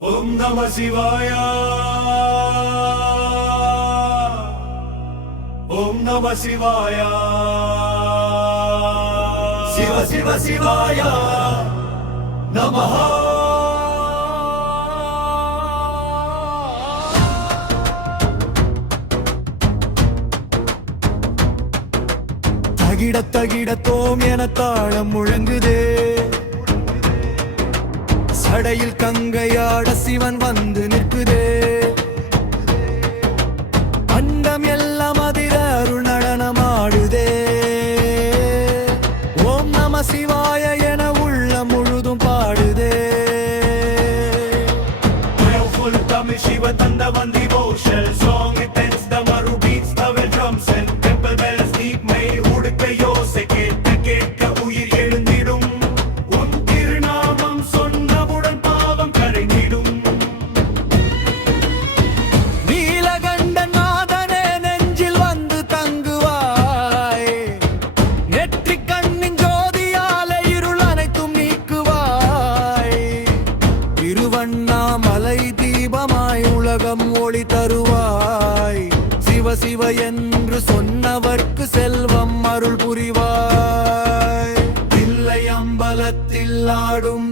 ஓம் நம சிவாய. ஓம் நம சிவாய. சிவ சிவ சிவாய நமஹ. தகிட தகிட தோம் என தாளம் முழங்குதே. சடையில் கங்கையாட சிவன் வந்து நிற்குதே. அண்டம் எல்லாம் அதிர அருள் நடனமாடுதே. ஓம் நம சிவாய என உள்ள முழுதும் பாடுதே. சிவ தந்தவன் devotion song, it ends the maru beats the well drums and temple bells deep may உடுக்க யோசிக்க கேட்க உயிர் எழுந்திடும். உன் திருநாமம் சொன்னவுடன் பாவம் கரைந்திடும். நீலகண்ட நாதனே நெஞ்சில் வந்து தங்குவாய். நெற்றி கண்ணின் ஜோதியால இருள் அனைத்தும் நீக்குவாய். திருவண்ணாமலை தீபமாய் உலகம் ஒளி தருவாய். சிவ சிவ என்று சொன்னவர்க்கு செல்வம் அருள் புரிவாய். தில்லை அம்பலத்தில் ஆடும்